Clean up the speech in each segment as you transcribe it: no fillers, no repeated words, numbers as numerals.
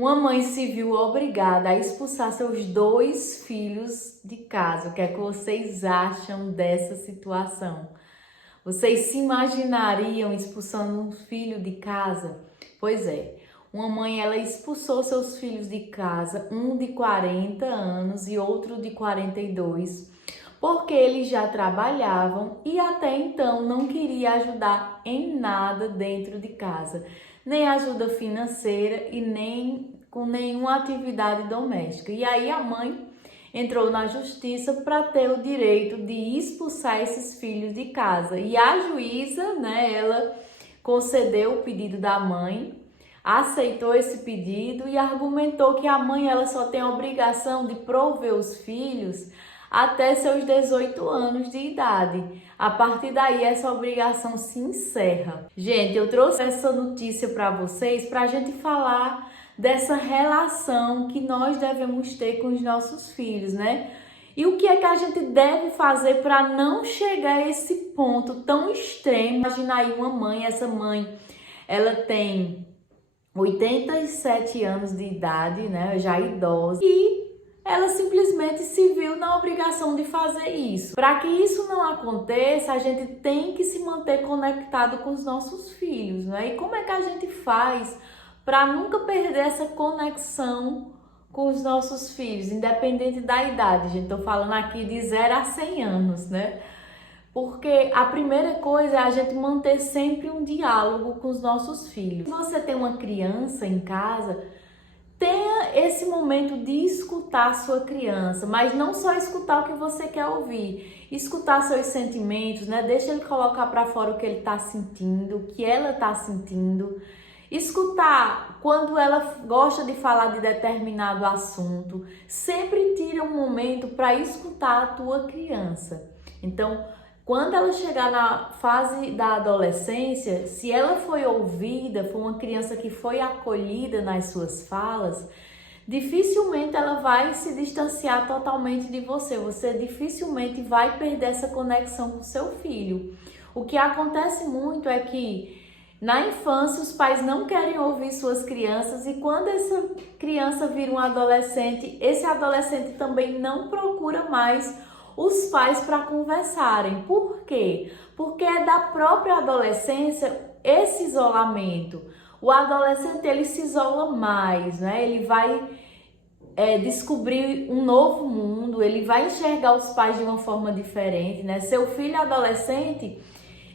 Uma mãe se viu obrigada a expulsar seus 2 filhos de casa. O que é que vocês acham dessa situação? Vocês se imaginariam expulsando um filho de casa? Pois é, uma mãe ela expulsou seus filhos de casa, um de 40 anos e outro de 42, porque eles já trabalhavam e até então não queria ajudar em nada dentro de casa, nem ajuda financeira e nem com nenhuma atividade doméstica. E aí a mãe entrou na justiça para ter o direito de expulsar esses filhos de casa. E a juíza, ela concedeu o pedido da mãe, aceitou esse pedido e argumentou que a mãe ela só tem a obrigação de prover os filhos até seus 18 anos de idade. A partir daí, essa obrigação se encerra. Gente, eu trouxe essa notícia para vocês para a gente falar dessa relação que nós devemos ter com os nossos filhos, né? E o que é que a gente deve fazer para não chegar a esse ponto tão extremo? Imagina aí uma mãe, essa mãe, ela tem 87 anos de idade, né? Já idosa. E ela simplesmente se viu na obrigação de fazer isso. Para que isso não aconteça, a gente tem que se manter conectado com os nossos filhos, né? E como é que a gente faz para nunca perder essa conexão com os nossos filhos, independente da idade? Gente, tô falando aqui de 0 a 100 anos, né? Porque a primeira coisa é a gente manter sempre um diálogo com os nossos filhos. Se você tem uma criança em casa, tenha esse momento de escutar a sua criança, mas não só escutar o que você quer ouvir, escutar seus sentimentos, né? Deixa ele colocar para fora o que ele está sentindo, o que ela está sentindo. Escutar quando ela gosta de falar de determinado assunto. Sempre tira um momento para escutar a tua criança. Então, quando ela chegar na fase da adolescência, se ela foi ouvida, foi uma criança que foi acolhida nas suas falas, dificilmente ela vai se distanciar totalmente de você. Você dificilmente vai perder essa conexão com seu filho. O que acontece muito é que na infância, os pais não querem ouvir suas crianças e quando essa criança vira um adolescente, esse adolescente também não procura mais os pais para conversarem. Por quê? Porque é da própria adolescência esse isolamento. O adolescente ele se isola mais, né? Ele vai descobrir um novo mundo, ele vai enxergar os pais de uma forma diferente, né? Seu filho adolescente,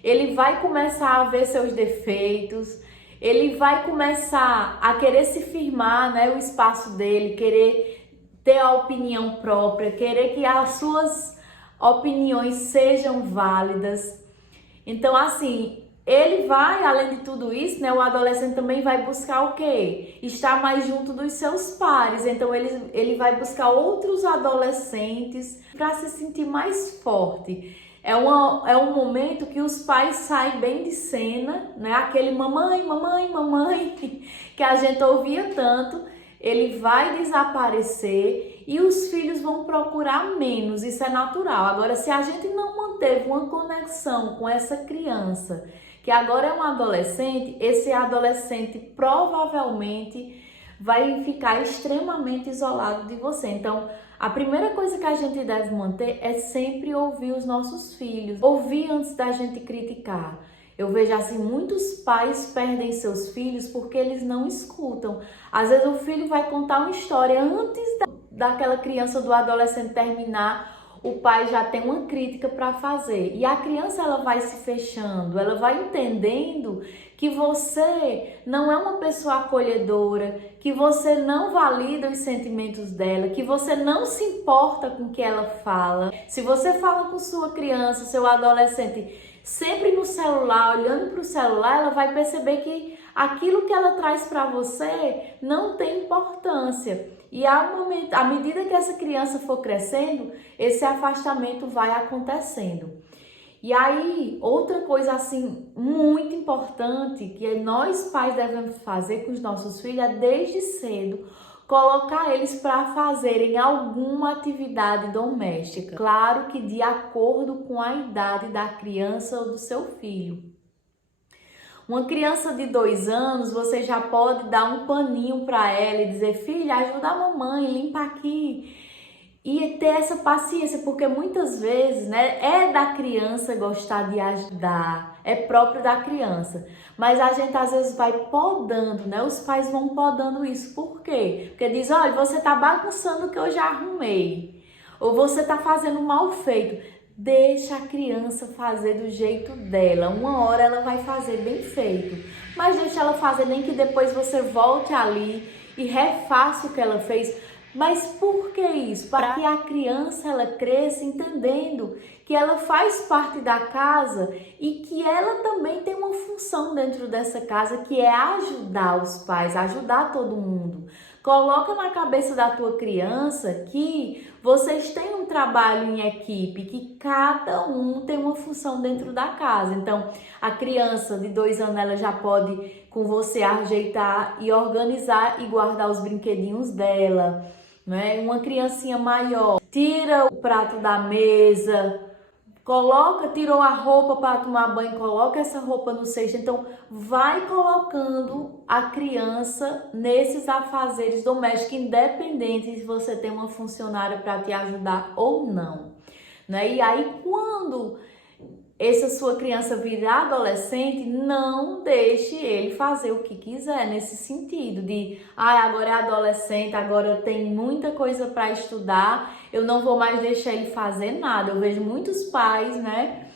ele vai começar a ver seus defeitos, ele vai começar a querer se firmar, né, o espaço dele, querer ter a opinião própria, querer que as suas opiniões sejam válidas. Então, assim, ele vai, além de tudo isso, né, o adolescente também vai buscar o quê? Estar mais junto dos seus pares. Então, ele vai buscar outros adolescentes para se sentir mais forte. É um momento que os pais saem bem de cena, né? Aquele mamãe, mamãe, mamãe que a gente ouvia tanto, ele vai desaparecer e os filhos vão procurar menos, isso é natural. Agora, se a gente não manteve uma conexão com essa criança, que agora é um adolescente, esse adolescente provavelmente vai ficar extremamente isolado de você. Então, a primeira coisa que a gente deve manter é sempre ouvir os nossos filhos, ouvir antes da gente criticar. Eu vejo assim, muitos pais perdem seus filhos porque eles não escutam. Às vezes o filho vai contar uma história antes daquela criança, do adolescente terminar, o pai já tem uma crítica para fazer. E a criança ela vai se fechando, ela vai entendendo que você não é uma pessoa acolhedora, que você não valida os sentimentos dela, que você não se importa com o que ela fala. Se você fala com sua criança, seu adolescente, sempre no celular, olhando para o celular, ela vai perceber que aquilo que ela traz para você não tem importância. E à medida que essa criança for crescendo, esse afastamento vai acontecendo. E aí, outra coisa assim muito importante que nós pais devemos fazer com os nossos filhos é desde cedo colocar eles para fazerem alguma atividade doméstica. Claro que de acordo com a idade da criança ou do seu filho. Uma criança de 2 anos, você já pode dar um paninho para ela e dizer, filha, ajuda a mamãe, limpa aqui. E ter essa paciência, porque muitas vezes, né, é da criança gostar de ajudar, é próprio da criança. Mas a gente às vezes vai podando, né? Os pais vão podando isso. Por quê? Porque diz, olha, você tá bagunçando o que eu já arrumei. Ou você tá fazendo mal feito. Deixa a criança fazer do jeito dela. Uma hora ela vai fazer bem feito. Mas deixa ela fazer, nem que depois você volte ali e refaça o que ela fez. Mas por que isso? Para que a criança ela cresça entendendo que ela faz parte da casa e que ela também tem uma função dentro dessa casa, que é ajudar os pais, ajudar todo mundo. Coloca na cabeça da tua criança que vocês têm um trabalho em equipe, que cada um tem uma função dentro da casa. Então, a criança de 2 anos ela já pode com você ajeitar e organizar e guardar os brinquedinhos dela. Né? Uma criancinha maior, tira o prato da mesa, tirou a roupa para tomar banho, coloca essa roupa no cesto. Então, vai colocando a criança nesses afazeres domésticos, independente se você tem uma funcionária para te ajudar ou não. Né? E aí, quando essa sua criança virar adolescente, não deixe ele fazer o que quiser nesse sentido de, agora é adolescente, agora tem muita coisa para estudar, eu não vou mais deixar ele fazer nada. Eu vejo muitos pais, né,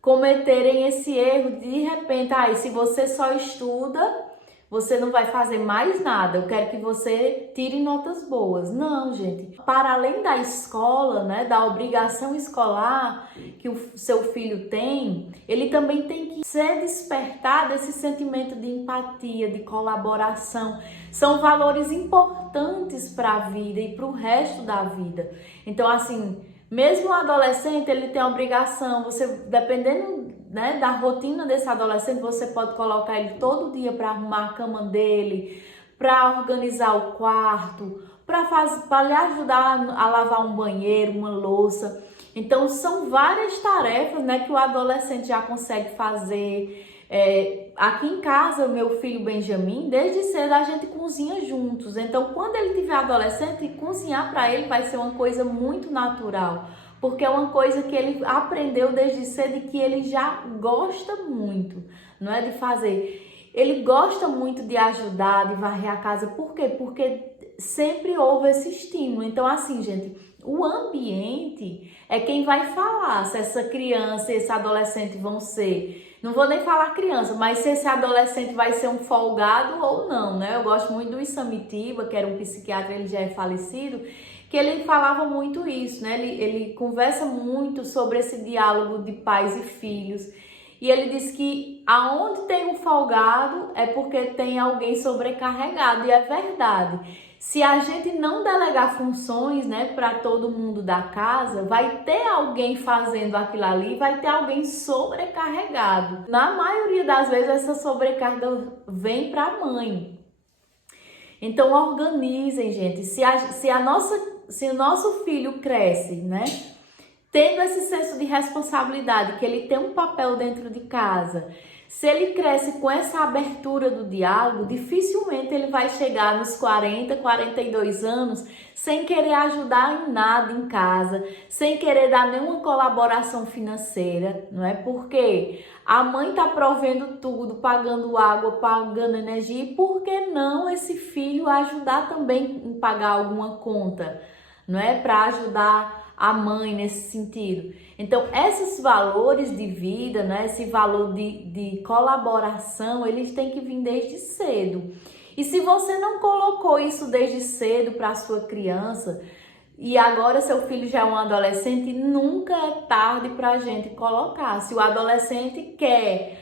cometerem esse erro de repente, se você só estuda, você não vai fazer mais nada, eu quero que você tire notas boas. Não, gente. Para além da escola, né, da obrigação escolar que o seu filho tem, ele também tem que ser despertado esse sentimento de empatia, de colaboração. São valores importantes para a vida e para o resto da vida. Então, assim, mesmo o adolescente, ele tem a obrigação, você, dependendo, né, da rotina desse adolescente, você pode colocar ele todo dia para arrumar a cama dele, para organizar o quarto, para lhe ajudar a lavar um banheiro, uma louça. Então, são várias tarefas, né, que o adolescente já consegue fazer. Aqui em casa, meu filho Benjamin, desde cedo a gente cozinha juntos. Então, quando ele tiver adolescente, cozinhar para ele vai ser uma coisa muito natural, porque é uma coisa que ele aprendeu desde cedo e que ele já gosta muito, não é, de fazer. Ele gosta muito de ajudar, de varrer a casa. Por quê? Porque sempre houve esse estímulo. Então, assim, gente, o ambiente é quem vai falar se essa criança e esse adolescente vão ser... Não vou nem falar criança, mas se esse adolescente vai ser um folgado ou não, né? Eu gosto muito do Isamitiba, que era um psiquiatra, ele já é falecido, que ele falava muito isso, né? Ele conversa muito sobre esse diálogo de pais e filhos. E ele diz que aonde tem um folgado é porque tem alguém sobrecarregado. E é verdade. Se a gente não delegar funções, né, para todo mundo da casa, vai ter alguém fazendo aquilo ali, vai ter alguém sobrecarregado. Na maioria das vezes, essa sobrecarga vem para a mãe. Então, organizem, gente. Se o nosso filho cresce, né, tendo esse senso de responsabilidade, que ele tem um papel dentro de casa, se ele cresce com essa abertura do diálogo, dificilmente ele vai chegar nos 40, 42 anos sem querer ajudar em nada em casa, sem querer dar nenhuma colaboração financeira, não é? Porque a mãe está provendo tudo, pagando água, pagando energia, e por que não esse filho ajudar também em pagar alguma conta, não é? Para ajudar a mãe nesse sentido. Então, esses valores de vida, né, esse valor de colaboração, eles têm que vir desde cedo. E se você não colocou isso desde cedo para a sua criança, e agora seu filho já é um adolescente, nunca é tarde para a gente colocar. Se o adolescente quer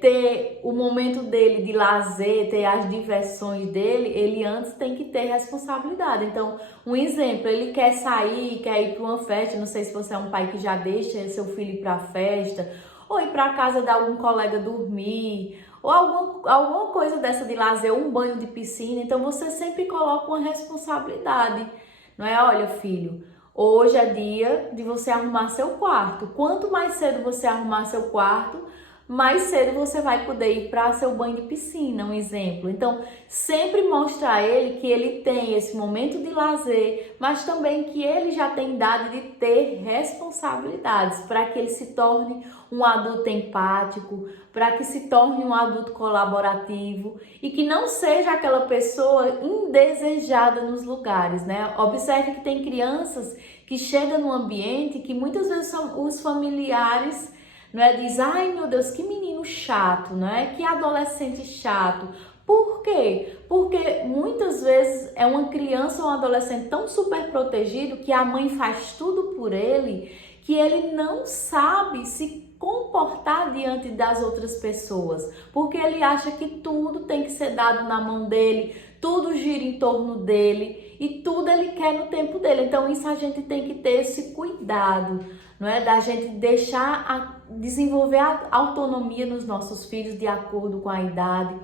ter o momento dele de lazer, ter as diversões dele, ele antes tem que ter responsabilidade. Então, um exemplo, ele quer sair, quer ir para uma festa, não sei se você é um pai que já deixa seu filho ir para a festa, ou ir para a casa de algum colega dormir, ou alguma coisa dessa de lazer, um banho de piscina. Então, você sempre coloca uma responsabilidade, não é? Olha, filho, hoje é dia de você arrumar seu quarto. Quanto mais cedo você arrumar seu quarto, mais cedo você vai poder ir para seu banho de piscina, um exemplo. Então, sempre mostra a ele que ele tem esse momento de lazer, mas também que ele já tem idade de ter responsabilidades, para que ele se torne um adulto empático, para que se torne um adulto colaborativo e que não seja aquela pessoa indesejada nos lugares, né? Observe que tem crianças que chegam no ambiente que muitas vezes são os familiares, não é? Diz, ai meu Deus, que menino chato, não é? Que adolescente chato. Por quê? Porque muitas vezes é uma criança ou um adolescente tão super protegido que a mãe faz tudo por ele, que ele não sabe se comportar diante das outras pessoas, porque ele acha que tudo tem que ser dado na mão dele, tudo gira em torno dele e tudo ele quer no tempo dele. Então isso a gente tem que ter esse cuidado, não é? Da gente deixar desenvolver a autonomia nos nossos filhos de acordo com a idade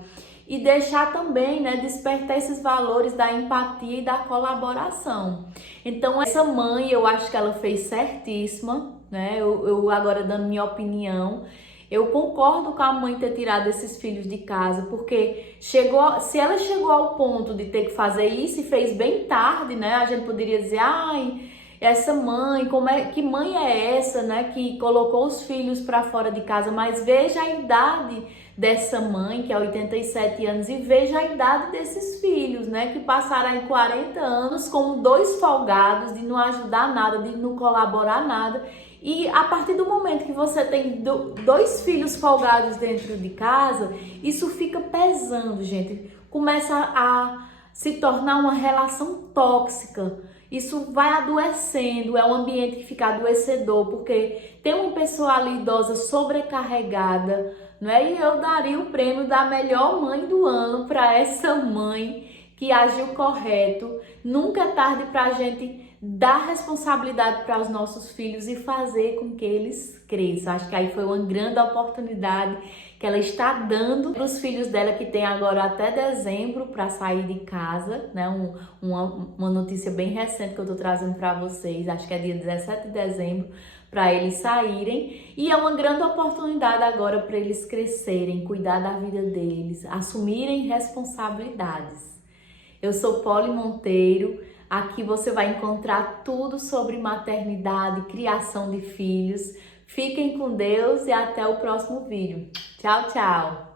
e deixar também, né, despertar esses valores da empatia e da colaboração. Então essa mãe, eu acho que ela fez certíssima, né? Eu agora dando minha opinião, eu concordo com a mãe ter tirado esses filhos de casa, porque se ela chegou ao ponto de ter que fazer isso e fez bem tarde, né? A gente poderia dizer, ai, essa mãe, que mãe é essa, né, que colocou os filhos para fora de casa? Mas veja a idade dessa mãe, que é 87 anos, e veja a idade desses filhos, né, que passaram aí 40 anos como dois folgados, de não ajudar nada, de não colaborar nada. E a partir do momento que você tem dois filhos folgados dentro de casa, isso fica pesando, gente. Começa a se tornar uma relação tóxica. Isso vai adoecendo, é um ambiente que fica adoecedor, porque tem uma pessoa ali idosa sobrecarregada, não é? E eu daria o prêmio da melhor mãe do ano para essa mãe que agiu correto. Nunca é tarde para a gente dar responsabilidade para os nossos filhos e fazer com que eles cresçam. Acho que aí foi uma grande oportunidade que ela está dando para os filhos dela, que tem agora até dezembro para sair de casa, né? Uma notícia bem recente que eu estou trazendo para vocês, acho que é dia 17 de dezembro, para eles saírem, e é uma grande oportunidade agora para eles crescerem, cuidar da vida deles, assumirem responsabilidades. Eu sou Polly Monteiro, aqui você vai encontrar tudo sobre maternidade, criação de filhos. Fiquem com Deus e até o próximo vídeo. Tchau, tchau!